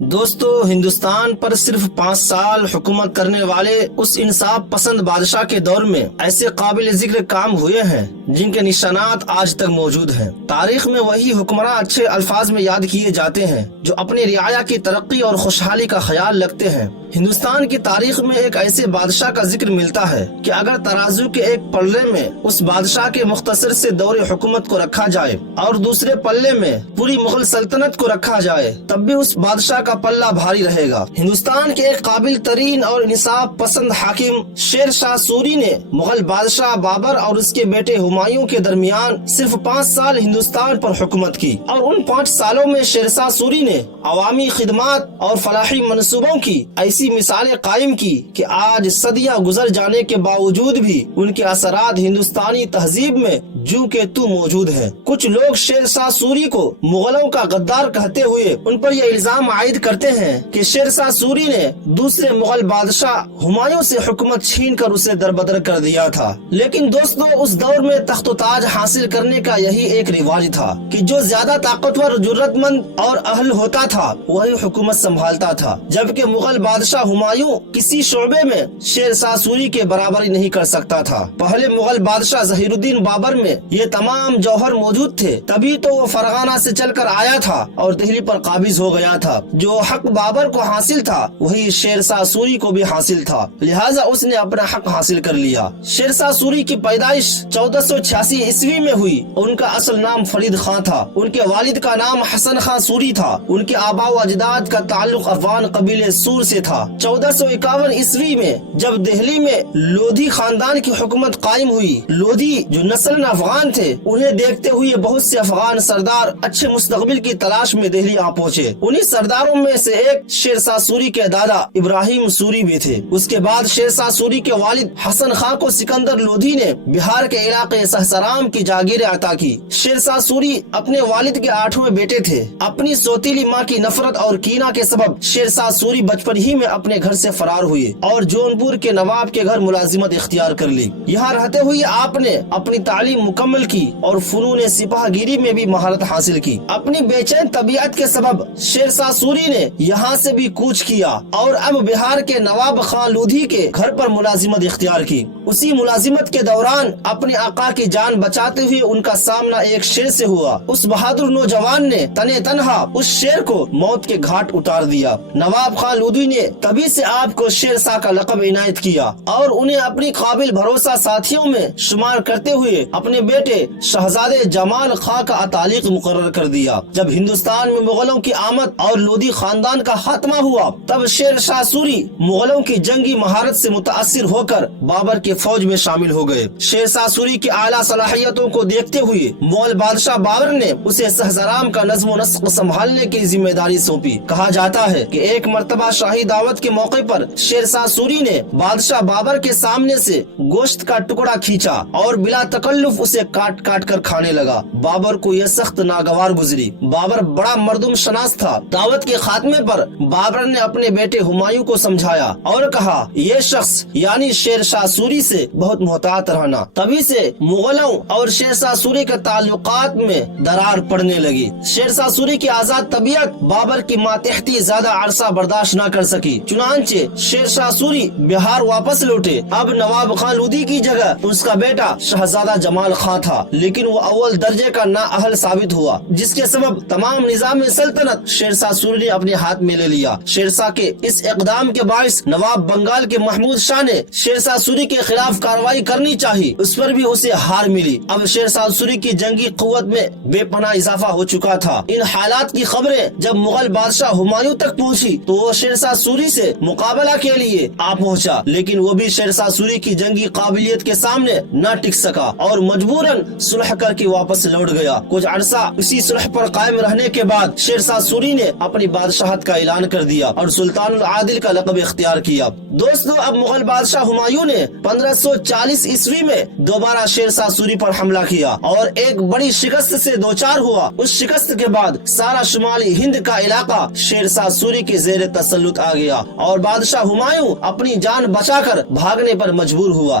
دوستو، ہندوستان پر صرف 5 سال حکومت کرنے والے اس انصاف پسند بادشاہ کے دور میں ایسے قابل ذکر کام ہوئے ہیں جن کے نشانات آج تک موجود ہیں۔ تاریخ میں وہی حکمراں اچھے الفاظ میں یاد کیے جاتے ہیں جو اپنی رعایا کی ترقی اور خوشحالی کا خیال رکھتے ہیں۔ ہندوستان کی تاریخ میں ایک ایسے بادشاہ کا ذکر ملتا ہے کہ اگر ترازو کے ایک پلے میں اس بادشاہ کے مختصر سے دور حکومت کو رکھا جائے اور دوسرے پلے میں پوری مغل سلطنت کو رکھا جائے تب بھی اس بادشاہ کا پلہ بھاری رہے گا۔ ہندوستان کے ایک قابل ترین اور انصاف پسند حاکم شیر شاہ سوری نے مغل بادشاہ بابر اور اس کے بیٹے ہمایوں کے درمیان صرف 5 سال ہندوستان پر حکومت کی، اور ان 5 سالوں میں شیر شاہ سوری نے عوامی خدمات اور فلاحی منصوبوں کی ایسی مثالیں قائم کی کہ آج صدیاں گزر جانے کے باوجود بھی ان کے اثرات ہندوستانی تہذیب میں جو کے تو موجود ہیں۔ کچھ لوگ شیر شاہ سوری کو مغلوں کا غدار کہتے ہوئے ان پر یہ الزام عائد کرتے ہیں کہ شیر شاہ سوری نے دوسرے مغل بادشاہ ہمایوں سے حکومت چھین کر اسے دربدر کر دیا تھا۔ لیکن دوستو، اس دور میں تخت و تاج حاصل کرنے کا یہی ایک رواج تھا کہ جو زیادہ طاقتور، جرأت مند اور اہل ہوتا تھا وہی حکومت سنبھالتا تھا، جبکہ مغل بادشاہ ہمایوں کسی شعبے میں شیر شاہ سوری کے برابری نہیں کر سکتا تھا۔ پہلے مغل بادشاہ ظہیر الدین بابر میں یہ تمام جوہر موجود تھے، تبھی تو وہ فرغانہ سے چل کر آیا تھا اور دہلی پر قابض ہو گیا تھا۔ جو حق بابر کو حاصل تھا وہی شیر شاہ سوری کو بھی حاصل تھا، لہٰذا اس نے اپنا حق حاصل کر لیا۔ شیر شاہ سوری کی پیدائش 1486 عیسوی میں ہوئی۔ ان کا اصل نام فرید خان تھا۔ ان کے والد کا نام حسن خان سوری تھا۔ ان کے آبا و اجداد کا تعلق افغان قبیلے سور سے تھا۔ 1451 عیسوی میں جب دہلی میں لودھی خاندان کی حکومت قائم ہوئی، لودھی جو نسلاً افغان تھے، انہیں دیکھتے ہوئے بہت سے افغان سردار اچھے مستقبل کی تلاش میں دہلی آ پہنچے۔ انہی سرداروں میں سے ایک شیر شاہ سوری کے دادا ابراہیم سوری بھی تھے۔ اس کے بعد شیر شاہ سوری کے والد حسن خان کو سکندر لودھی نے بہار کے علاقے سہسرام کی جاگیریں عطا کی۔ شیر شاہ سوری اپنے والد کے 8ویں بیٹے تھے۔ اپنی سوتیلی ماں کی نفرت اور کینہ کے سبب شیر شاہ سوری بچپن ہی میں اپنے گھر سے فرار ہوئے اور جون پور کے نواب کے گھر ملازمت اختیار کر لی۔ یہاں رہتے ہوئے آپ نے اپنی تعلیم مکمل کی اور فنون سپاہ گیری میں بھی مہارت حاصل کی۔ اپنی بے چین طبیعت کے سبب شیر شاہ سوری نے یہاں سے بھی کوچ کیا اور اب بہار کے نواب خان لودھی کے گھر پر ملازمت اختیار کی۔ اسی ملازمت کے دوران اپنے آقا کی جان بچاتے ہوئے ان کا سامنا ایک شیر سے ہوا۔ اس بہادر نوجوان نے تنے تنہا اس شیر کو موت کے گھاٹ اتار دیا۔ نواب خان لودھی نے تبھی سے آپ کو شیر شاہ کا لقب عنایت کیا اور انہیں اپنی قابل بھروسہ ساتھیوں میں شمار کرتے ہوئے اپنے بیٹے شہزادے جمال خان کا اتالیق مقرر کر دیا۔ جب ہندوستان میں مغلوں کی آمد اور لودھی خاندان کا خاتمہ ہوا تب شیر شاہ سوری مغلوں کی جنگی مہارت سے متاثر ہو کر بابر کے فوج میں شامل ہو گئے۔ شیر شاہ سوری کی اعلیٰ صلاحیتوں کو دیکھتے ہوئے مغل بادشاہ بابر نے اسے سہسرام کا نظم و نسق سنبھالنے کی ذمہ داری سونپی۔ کہا جاتا ہے کہ ایک مرتبہ شاہی دعوت کے موقع پر شیر شاہ سوری نے بادشاہ بابر کے سامنے سے گوشت کا ٹکڑا کھینچا اور بلا تکلف اسے کاٹ کاٹ کر کھانے لگا۔ بابر کو یہ سخت ناگوار گزری۔ بابر بڑا مردم شناس تھا۔ دعوت کے خاتمے پر بابر نے اپنے بیٹے ہمایوں کو سمجھایا اور کہا، یہ شخص یعنی شیر شاہ سوری سے بہت محتاط رہنا۔ تبھی سے مغلوں اور شیر شاہ سوری کے تعلقات میں درار پڑنے لگی۔ شیر شاہ سوری کی آزاد طبیعت بابر کی ماتحتی زیادہ عرصہ برداشت نہ کر سکی، چنانچہ شیر شاہ سوری بہار واپس لوٹے۔ اب نواب خان لودھی کی جگہ اس کا بیٹا شہزادہ جمال خان تھا، لیکن وہ اول درجے کا نااہل ثابت ہوا، جس کے سبب تمام نظام سلطنت شیر شاہ سوری نے اپنے ہاتھ میں لے لیا۔ شیر شاہ کے اس اقدام کے باعث نواب بنگال کے محمود شاہ نے شیر شاہ سوری کے خلاف کارروائی کرنی چاہی، اس پر بھی اسے ہار ملی۔ اب شیر شاہ سوری کی جنگی قوت میں بے پناہ اضافہ ہو چکا تھا۔ ان حالات کی خبریں جب مغل بادشاہ ہمایوں تک پہنچی تو وہ شیر شاہ سوری سے مقابلہ کے لیے آ پہنچا، لیکن وہ بھی شیر شاہ سوری کی جنگی قابلیت کے سامنے نہ ٹک سکا اور مجبوراً صلح کر کے واپس لوٹ گیا۔ کچھ عرصہ اسی صلح پر قائم رہنے کے بعد شیر شاہ سوری نے اپنی بادشاہت کا اعلان کر دیا اور سلطان العادل کا لقب اختیار کیا۔ دوستو، اب مغل بادشاہ ہمایوں نے 1540 عیسوی میں دوبارہ شیر شاہ سوری پر حملہ کیا اور ایک بڑی شکست سے دوچار ہوا۔ اس شکست کے بعد سارا شمالی ہند کا علاقہ شیر شاہ سوری کے زیر تسلط آ گیا اور بادشاہ ہمایوں اپنی جان بچا کر بھاگنے پر مجبور ہوا۔